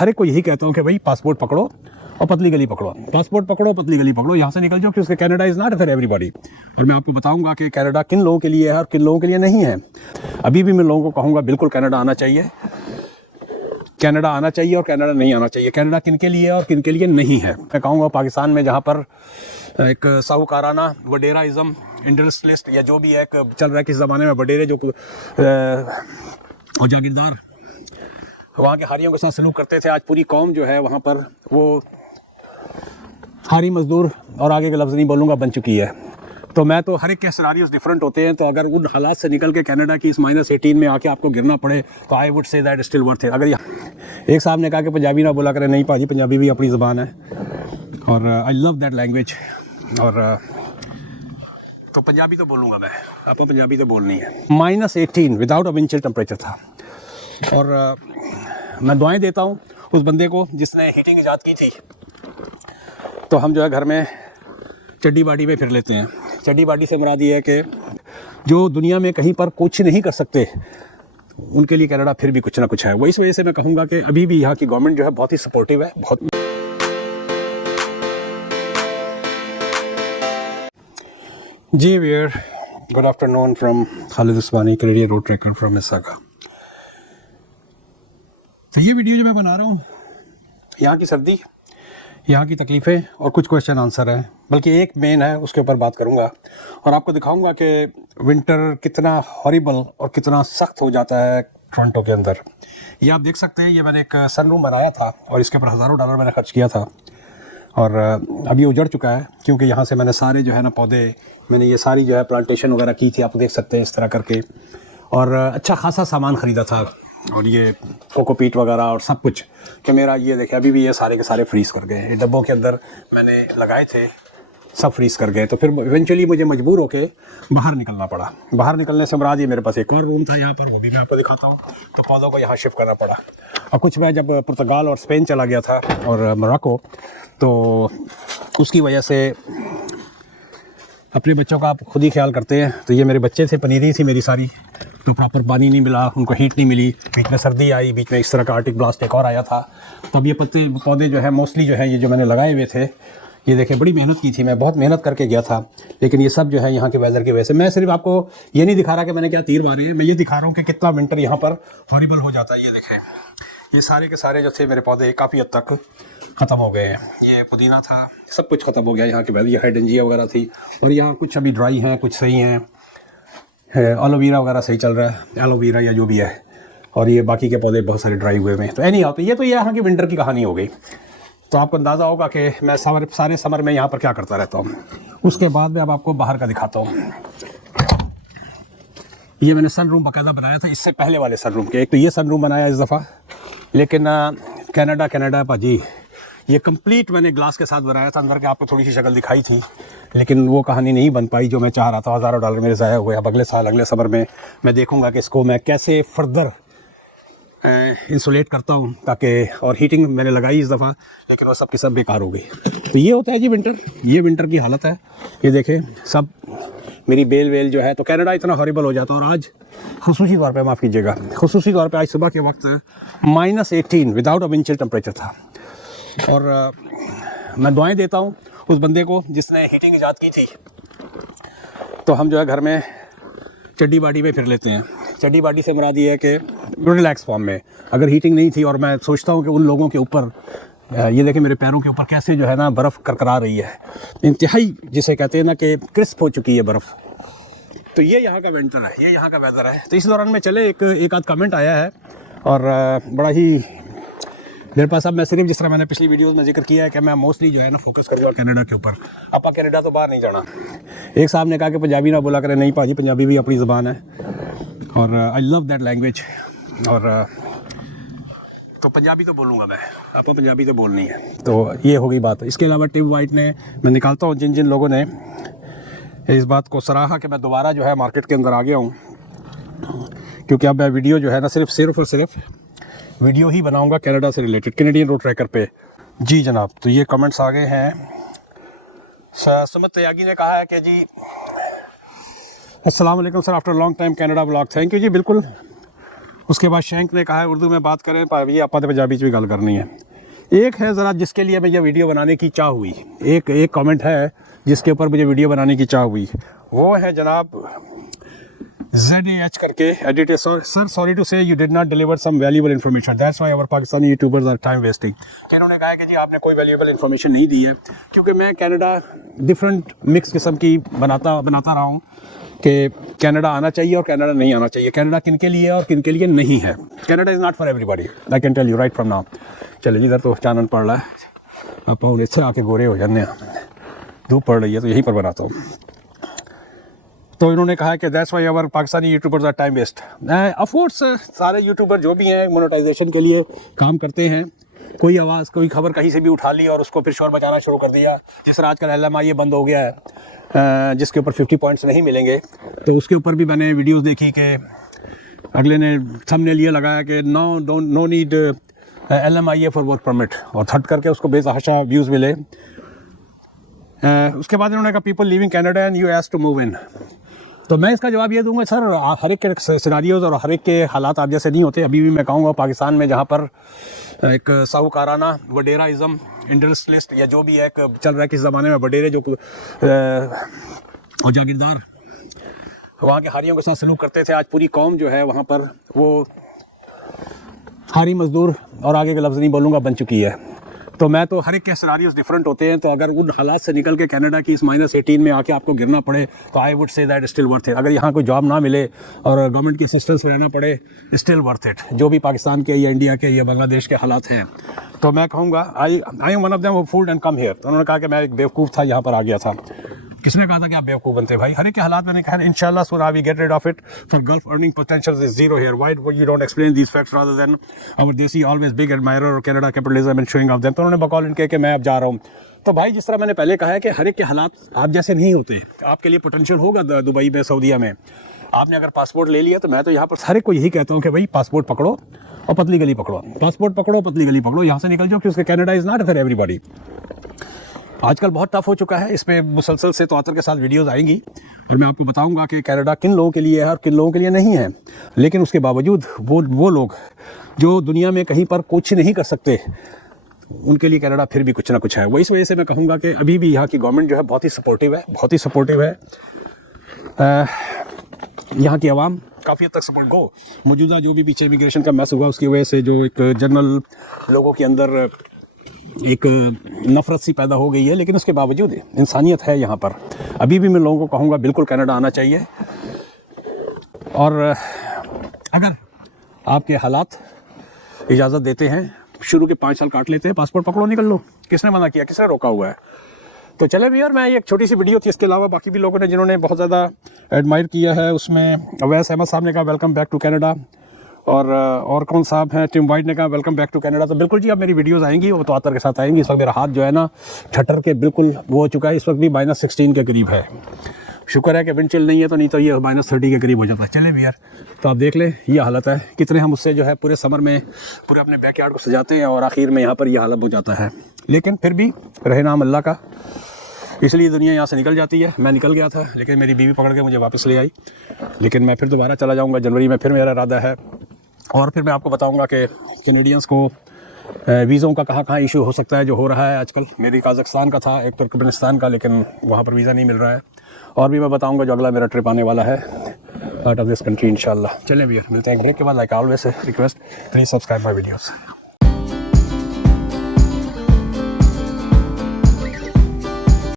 हर एक को यही कहता हूँ कि भाई पासपोर्ट पकड़ो और पतली गली पकड़ो, पासपोर्ट पकड़ो पतली गली पकड़ो, यहाँ से निकल जाओ, क्योंकि Canada is not for everybody. और मैं आपको बताऊंगा कि कनाडा किन लोगों के लिए है और किन लोगों के लिए नहीं है। अभी भी मैं लोगों को कहूँगा बिल्कुल कनाडा आना चाहिए, कनाडा आना चाहिए और कनाडा नहीं आना चाहिए। कनाडा किन के लिए है और किन के लिए नहीं है। मैं कहूँगा पाकिस्तान में जहाँ पर एक साहूकाराना वडेराइज़म, इंडस्ट्रियलिस्ट या जो भी है चल रहा है, किस ज़माने में वडेरे जो जागीरदार वहाँ के हारियों के साथ सलूक करते थे, आज पूरी कौम जो है वहाँ पर वो हारी मजदूर, और आगे के लफ्ज़ नहीं बोलूँगा, बन चुकी है। तो मैं तो हर एक के सिनारियोज डिफरेंट होते हैं, तो अगर उन हालात से निकल के कनाडा की इस -18 में आके आपको गिरना पड़े तो I would say that still worth है। अगर एक साहब ने कहा कि पंजाबी ना बोला करें, नहीं भाजी पंजाबी भी अपनी ज़बान है और आई लव दैट लैंग्वेज। और तो पंजाबी तो बोलूँगा मैं, आपको पंजाबी तो बोलनी है। -18 without a wind chill temperature था। और मैं दुआएं देता हूँ उस बंदे को जिसने हीटिंग ईजाद की थी। तो हम जो है घर में चड्डी बाडी में फिर लेते हैं। चड्डी बाडी से मुराद ये है कि जो दुनिया में कहीं पर कुछ नहीं कर सकते, उनके लिए कनाडा फिर भी कुछ ना कुछ है। वो इस वजह से मैं कहूँगा कि अभी भी यहाँ की गवर्नमेंट जो है बहुत ही सपोर्टिव है। बहुत जी वियर, good afternoon from Khalid Usmani, Canadian road tracker from Mississauga. तो ये वीडियो जो मैं बना रहा हूँ, यहाँ की सर्दी, यहाँ की तकलीफ़ें और कुछ क्वेश्चन आंसर हैं, बल्कि एक मेन है उसके ऊपर बात करूँगा और आपको दिखाऊँगा कि विंटर कितना हॉरिबल और कितना सख्त हो जाता है टोरंटो के अंदर। ये आप देख सकते हैं, ये मैंने एक सनरूम बनाया था और इसके ऊपर हज़ारों डॉलर मैंने खर्च किया था और अभी उजड़ चुका है, क्योंकि यहाँ से मैंने सारे जो है ना पौधे, मैंने ये सारी जो है प्लांटेशन वगैरह की थी, आप देख सकते हैं इस तरह करके, और अच्छा खासा सामान ख़रीदा था और ये कोकोपीट वगैरह और सब कुछ। कि मेरा ये देखे अभी भी ये सारे के सारे फ्रीज़ कर गए, डब्बों के अंदर मैंने लगाए थे, सब फ्रीज़ कर गए। तो फिर इवेंचुअली मुझे मजबूर होके बाहर निकलना पड़ा। बाहर निकलने से मुराद ये मेरे पास एक और रूम था यहाँ पर, वो भी मैं आपको दिखाता हूँ। तो पौधों को यहाँ शिफ्ट करना पड़ा। और कुछ मैं जब पुर्तगाल और स्पेन चला गया था और मोरक्को, तो उसकी वजह से अपने बच्चों का आप खुद ही ख्याल करते हैं। तो ये मेरे बच्चे थे, पनीरी थी मेरी सारी, तो प्रॉपर पानी नहीं मिला, उनको हीट नहीं मिली, बीच में सर्दी आई, बीच में इस तरह का आर्टिक ब्लास्ट एक और आया था। तो अब ये पौधे जो है मोस्टली जो है ये जो मैंने लगाए हुए थे, ये देखें बड़ी मेहनत की थी, मैं बहुत मेहनत करके गया था, लेकिन ये सब जो है यहाँ के वेदर की वजह से। मैं सिर्फ आपको ये नहीं दिखा रहा कि मैंने क्या तीर मारे हैं, मैं ये दिखा रहा हूँ कि कितना विंटर यहाँ पर हॉरिबल हो जाता है। ये देखें, ये सारे के सारे जो थे मेरे पौधे काफ़ी हद तक ख़त्म हो गए हैं। ये पुदीना था, सब कुछ ख़त्म हो गया यहाँ के। ये हाइड्रेंजिया वगैरह थी, और यहाँ कुछ अभी ड्राई हैं, कुछ सही हैं, एलोवेरा वगैरह सही चल रहा है, एलोवेरा या जो भी है, और ये बाकी के पौधे बहुत सारे ड्राई हुए हैं। तो एनी हाउ, तो ये यहाँ की विंटर की कहानी हो गई। तो आपको अंदाज़ा होगा कि मैं सारे समर में यहाँ पर क्या करता रहता हूँ। उसके बाद में अब आपको बाहर का दिखाता हूँ। ये मैंने सन रूम बाकायदा बनाया था इससे पहले वाले सन रूम के। एक तो ये सन रूम बनाया इस दफ़ा, लेकिन कनाडा भाजी ये कंप्लीट मैंने ग्लास के साथ बनाया था। अंदर के आपको थोड़ी सी शक्ल दिखाई थी, लेकिन वो कहानी नहीं बन पाई जो मैं चाह रहा था। हज़ारों डॉलर मेरे ज़ाया हुए। अब अगले साल अगले समर में मैं देखूंगा कि इसको मैं कैसे फर्दर इंसुलेट करता हूँ, ताकि, और हीटिंग मैंने लगाई इस दफ़ा, लेकिन वो सब की सब बेकार हो गई। तो ये होता है जी विंटर, ये विंटर की हालत है। ये देखें सब मेरी बेल वेल जो है, तो कनाडा इतना हॉरिबल हो जाता है। और आज खुसूसी तौर पे, माफ़ कीजिएगा, खुसूसी तौर पे आज सुबह के वक्त -18 without a wind chill temperature था। और मैं दुआएं देता हूँ उस बंदे को जिसने हीटिंग ईजाद की थी। तो हम जो है घर में चड्डी बाडी में फिर लेते हैं। चड्डी बाडी से मुराद ये है कि रिलैक्स फॉर्म में, अगर हीटिंग नहीं थी, और मैं सोचता हूँ कि उन लोगों के ऊपर, ये देखें मेरे पैरों के ऊपर कैसे जो है ना बर्फ़ करकरा रही है, इंतहाई जिसे कहते हैं ना कि क्रिस्प हो चुकी है बर्फ़। तो ये यहाँ का विंटर है, ये यहाँ का वेदर है। तो इस दौरान में चले एक आध कमेंट आया है, और बड़ा ही मेरे पास, अब मैं सिर्फ जिस तरह मैंने पिछली वीडियोस में जिक्र किया है कि मैं मोस्टली जो है ना फोकस करूँगा कनाडा के ऊपर। आपा कनाडा तो बाहर नहीं जाना। एक साहब ने कहा कि पंजाबी ना बोला करें, नहीं भाजी पंजाबी भी अपनी ज़बान है और आई लव दैट लैंग्वेज। और तो पंजाबी तो बोलूँगा मैं, आपको पंजाबी तो बोलनी है। तो ये हो गई बात। इसके अलावा टिम वाइट ने, मैं निकालता हूँ जिन लोगों ने इस बात को सराहा कि मैं दोबारा जो है मार्केट के अंदर आ गया हूँ, क्योंकि अब मैं वीडियो जो है ना सिर्फ और सिर्फ वीडियो ही बनाऊंगा कनाडा से रिलेटेड, कैनेडियन रोड ट्रैकर पे। जी जनाब, तो ये कमेंट्स आ गए हैं। सुमित त्यागी ने कहा है कि जी अस्सलाम वालेकुम sir, after long time Canada blog. Thank you जी, बिल्कुल। उसके बाद शैंक ने कहा है उर्दू में बात करें, भाई आपा तो पंजाबी च भी गल करनी है। एक है ज़रा जिसके लिए मुझे वीडियो बनाने की चाह हुई, एक कमेंट है जिसके ऊपर मुझे वीडियो बनाने की चाह हुई, वो है जनाब ZAH करके editor. Sir sorry to say you did not deliver some valuable information, that's why our Pakistani YouTubers are time wasting. इन्होंने कहा कि जी आपने कोई वैल्यूएबल इन्फॉर्मेशन नहीं दी है, क्योंकि मैं कनाडा डिफरेंट मिक्स किस्म की बनाता रहा हूँ कि कनाडा आना चाहिए और कनाडा नहीं आना चाहिए, कनाडा किन के लिए और किन के लिए नहीं है। Canada is not for everybody, I can tell you right from now. चले इधर तो चानन पड़ रहा है, आप हूँ इससे आके गोरे हो जाने, धूप पड़ रही है तो यहीं पर बनाता हूँ। तो इन्होंने कहा कि that's why our Pakistani YouTubers are time waste. Of course सारे यूट्यूबर जो भी हैं मोनेटाइजेशन के लिए काम करते हैं, कोई आवाज़ कोई खबर कहीं से भी उठा ली और उसको फिर शोर मचाना शुरू कर दिया। जिस तरह आजकल LMI बंद हो गया है, जिसके ऊपर 50 पॉइंट्स नहीं मिलेंगे, तो उसके ऊपर भी मैंने वीडियोस देखी कि अगले ने थंबनेल ये लगाया कि no need LMI for work permit, और थट करके उसको बेतहाशा व्यूज़ मिले। उसके बाद इन्होंने कहा people living Canada and US to move in. तो मैं इसका जवाब ये दूंगा, सर हर एक के सिनारियोज और हर एक के हालात आप जैसे नहीं होते। अभी भी मैं कहूँगा पाकिस्तान में जहाँ पर एक साहूकाराना वडेराइज़म इंडस्ट्रियलिस्ट या जो भी है चल रहा है, किस ज़माने में वडेरे जो जागीरदार वहाँ के हारियों के साथ सलूक करते थे, आज पूरी कौम जो है वहाँ पर वो हारी मजदूर, और आगे के लफ्ज़ नहीं बोलूँगा, बन चुकी है। तो मैं तो हर एक के सिनारियोज डिफरेंट होते हैं, तो अगर उन हालात से निकल के कनाडा की इस -18 में आके आपको गिरना पड़े तो I would say that still worth it. अगर यहाँ कोई जॉब ना मिले और गवर्नमेंट की असिस्टेंस रहना पड़े, स्टिल वर्थ इट। जो भी पाकिस्तान के या इंडिया के या बांग्लादेश के हालात हैं, तो मैं कहूँगा I am one of them who fooled and come here. तो उन्होंने कहा कि मैं एक बेवकूफ़ था, यहाँ पर आ गया था। किसने कहा था कि आप बेवकूफ़ बनते भाई? हर एक के हालात मैंने कहा इंशाल्लाह soon we get rid of it. For Gulf earning potential is zero here, why you don't explain these facts rather than our desi always big admirer और Canada capitalism and showing off them. तो उन्होंने बकौल इनके कि मैं अब जा रहा हूँ। तो भाई जिस तरह मैंने पहले कहा है कि हर एक के हालात आप जैसे नहीं होते। आपके लिए पोटेंशियल होगा दुबई में, सऊदीया में, आपने अगर पासपोर्ट ले लिया, तो मैं तो यहाँ पर हर एक को यही कहता हूँ कि भाई पासपोर्ट पकड़ो और पतली गली पकड़ो, पासपोर्ट पकड़ो पतली गली पकड़ो, यहाँ से निकल जाओ, क्योंकि Canada is not for everybody. आजकल बहुत टफ हो चुका है, इस पर मुसलसल से तौर के साथ वीडियोस आएंगी और मैं आपको बताऊंगा कि कनाडा किन लोगों के लिए है और किन लोगों के लिए नहीं है। लेकिन उसके बावजूद वो लोग जो दुनिया में कहीं पर कुछ नहीं कर सकते, उनके लिए कनाडा फिर भी कुछ ना कुछ है। वो इस वजह से मैं कहूँगा कि अभी भी यहाँ की गवर्नमेंट जो है बहुत ही सपोर्टिव है, बहुत ही सपोर्टिव है। यहाँ की आवाम काफ़ी हद तक सपोर्ट गो। मौजूदा जो भी पीछे इमिग्रेशन का मैस हुआ, उसकी वजह से जो एक जनरल लोगों के अंदर एक नफ़रत सी पैदा हो गई है, लेकिन उसके बावजूद इंसानियत है यहाँ पर। अभी भी मैं लोगों को कहूँगा बिल्कुल कनाडा आना चाहिए। और अगर आपके हालात इजाज़त देते हैं, शुरू के 5 साल काट लेते हैं, पासपोर्ट पकड़ो निकल लो। किसने मना किया? किसने रोका हुआ है? तो चले भी यार, मैं ये एक छोटी सी वीडियो थी। इसके अलावा बाकी भी लोगों ने जिन्होंने बहुत ज़्यादा एडमायर किया है, उसमें अवैस अहमद साहब ने कहा वेलकम बैक टू कनाडा, और कौन साहब हैं, टिम वाइट ने कहा वेलकम बैक टू कनाडा। तो बिल्कुल जी, अब मेरी वीडियोस आएंगी, वो तौर के साथ आएंगी। इस वक्त मेरा हाथ जो है ना ठटर के बिल्कुल वो हो चुका है, इस वक्त भी -16 के करीब है। शुक्र है कि विंड चिल नहीं है, तो नहीं तो ये -30 के करीब हो जाता है। चले भी यार, तो आप देख लें ये हालत है। कितने हम उससे जो है पूरे समर में पूरे अपने बैकयार्ड को सजाते हैं और आखिर में यहाँ पर ये हालत हो जाता है। लेकिन फिर भी रहे नाम अल्लाह का, इसलिए दुनिया यहाँ से निकल जाती है। मैं निकल गया था, लेकिन मेरी बीवी पकड़ के मुझे वापस ले आई। लेकिन मैं फिर दोबारा चला जाऊँगा जनवरी में, फिर मेरा इरादा है। और फिर मैं आपको बताऊंगा कि कैनेडियंस को वीज़ों का कहाँ इशू हो सकता है, जो हो रहा है आजकल। मेरी कज़ाकिस्तान का था, एक तुर्कमेनिस्तान का, लेकिन वहाँ पर वीज़ा नहीं मिल रहा है। और भी मैं बताऊंगा जो अगला मेरा ट्रिप आने वाला है आउट ऑफ दिस कंट्री इंशाल्लाह। चलें भैया, मिलते हैं एक ब्रेक के बाद। Like always request, please subscribe my videos.